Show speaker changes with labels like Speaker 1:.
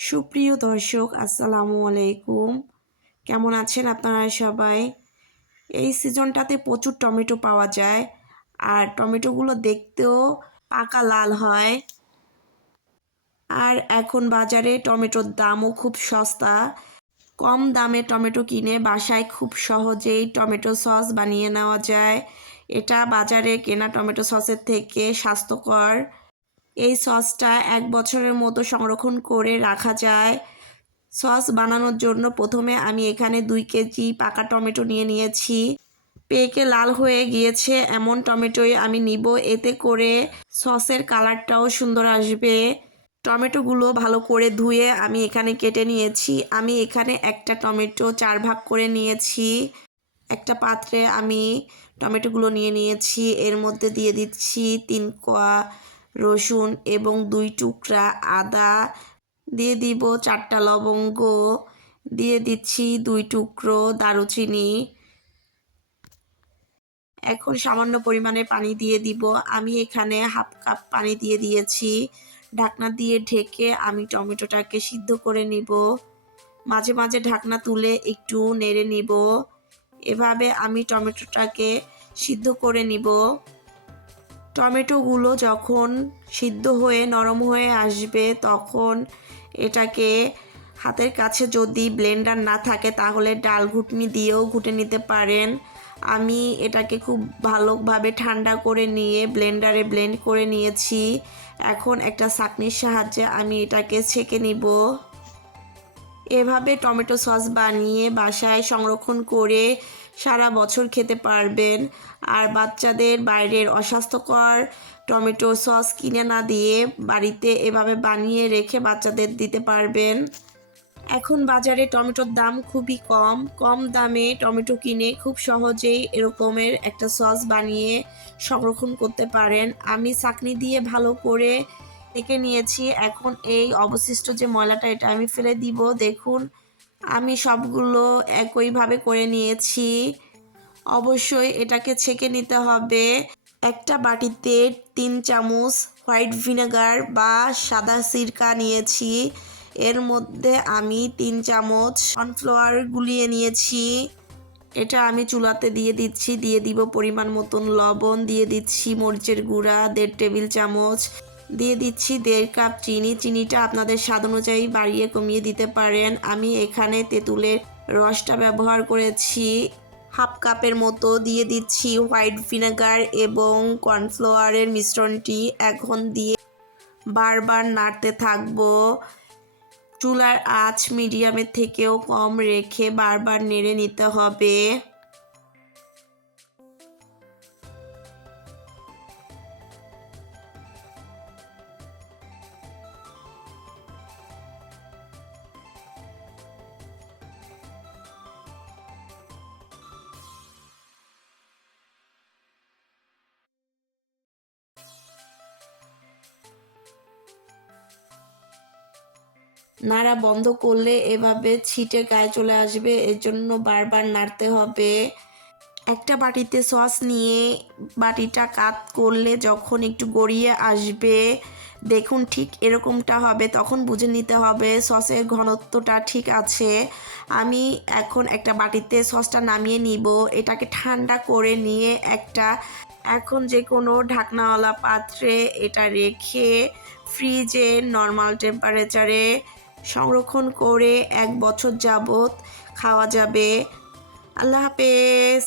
Speaker 1: সুপ্রিয় দর্শক, আসসালামু আলাইকুম। কেমন আছেন আপনারা সবাই? এই সিজনটাতে প্রচুর টমেটো পাওয়া যায় আর টমেটোগুলো দেখতেও পাকা লাল হয়। আর এখন বাজারে টমেটোর দামও খুব সস্তা। কম দামে টমেটো কিনে বাসায় খুব সহজেই টমেটো সস বানিয়ে নেওয়া যায়। এটা বাজারে কেনা টমেটো সসের থেকে স্বাস্থ্যকর। এই সসটা এক বছরের মতো সংরক্ষণ করে রাখা যায়। সস বানানোর জন্য প্রথমে আমি এখানে দুই কেজি পাকা টমেটো নিয়ে নিয়েছি। পেকে লাল হয়ে গিয়েছে, এমন টমেটোই আমি নিব। এতে করে সসের কালারটাও সুন্দর আসবে। টমেটোগুলো ভালো করে ধুয়ে আমি এখানে কেটে নিয়েছি। আমি এখানে একটা টমেটো চার ভাগ করে নিয়েছি। একটা পাত্রে আমি টমেটোগুলো নিয়ে নিয়েছি। এর মধ্যে দিয়ে দিচ্ছি তিন কোয়া রসুন এবং দুই টুকরা আদা দিয়ে দিব, চারটা লবঙ্গ দিয়ে দিচ্ছি, দুই টুকরো দারুচিনি। এখন সামান্য পরিমাণে পানি দিয়ে দিব। আমি এখানে হাফ কাপ পানি দিয়ে দিয়েছি। ঢাকনা দিয়ে ঢেকে আমি টমেটোটাকে সিদ্ধ করে নিব। মাঝে মাঝে ঢাকনা তুলে একটু নেড়ে নিব। এভাবে আমি টমেটোটাকে সিদ্ধ করে নিব। টমেটোগুলো যখন সিদ্ধ হয়ে, নরম হয়ে আসবে, তখন এটাকে হাতের কাছে যদি ব্লেন্ডার না থাকে, তাহলে ডাল ঘুটনি দিয়েও ঘুটে নিতে পারেন। আমি এটাকে খুব ভালোভাবে ঠান্ডা করে নিয়ে ব্লেন্ডারে ব্লেন্ড করে নিয়েছি। এখন একটা চাকনির সাহায্যে আমি এটাকে ছেঁকে নিব। এভাবে টমেটো সস বানিয়ে বাসায় সংরক্ষণ করে সারা বছর খেতে পারবেন। আর বাচ্চাদের বাইরের অস্বাস্থ্যকর টমেটো সস কিনে না দিয়ে বাড়িতে এভাবে বানিয়ে রেখে বাচ্চাদের দিতে পারবেন। এখন বাজারে টমেটোর দাম খুবই কম। কম দামে টমেটো কিনে খুব সহজেই এরকমের একটা সস বানিয়ে সংরক্ষণ করতে পারেন। আমি চাকনি দিয়ে ভালো করে থেকে নিয়েছি। এখন এই অবশিষ্ট যে ময়লাটা, এটা আমি ফেলে দিব। দেখুন, আমি সবগুলো একইভাবে করে নিয়েছি। অবশ্যই এটাকে ছেঁকে নিতে হবে। একটা বাটিতে তিন চামচ হোয়াইট ভিনেগার বা সাদা সিরকা নিয়েছি। এর মধ্যে আমি তিন চামচ কর্নফ্লাওয়ার গুলিয়ে নিয়েছি। এটা আমি চুলাতে দিয়ে দিচ্ছি। দিয়ে দিব পরিমাণ মতন লবণ, দিয়ে দিচ্ছি মরিচের গুঁড়া, দেড় টেবিল চামচ দিয়ে দিচ্ছি দেড় কাপ চিনি। চিনিটা আপনাদের স্বাদ অনুযায়ী বাড়িয়ে কমিয়ে দিতে পারেন। আমি এখানে তেঁতুলের রসটা ব্যবহার করেছি। হাফ কাপের মতো দিয়ে দিচ্ছি হোয়াইট ভিনেগার এবং কর্নফ্লাওয়ারের মিশ্রণটি। এখন দিয়ে বারবার নাড়তে থাকব। চুলার আঁচ মিডিয়ামের থেকেও কম রেখে বারবার নেড়ে নিতে হবে। নাড়া বন্ধ করলে এভাবে ছিটে গায়ে চলে আসবে। এর জন্য বারবার নাড়তে হবে। একটা বাটিতে সস নিয়ে বাটিটা কাত করলে যখন একটু গড়িয়ে আসবে, দেখুন ঠিক এরকমটা হবে, তখন বুঝে নিতে হবে সসের ঘনত্বটা ঠিক আছে। আমি এখন একটা বাটিতে সসটা নামিয়ে নিব। এটাকে ঠান্ডা করে নিয়ে একটা এখন যে কোনো ঢাকনাওয়ালা পাত্রে এটা রেখে ফ্রিজে নর্মাল টেম্পারেচারে সংরক্ষণ করে এক বছর যাবত খাওয়া যাবে। আল্লাহ হাফেজ।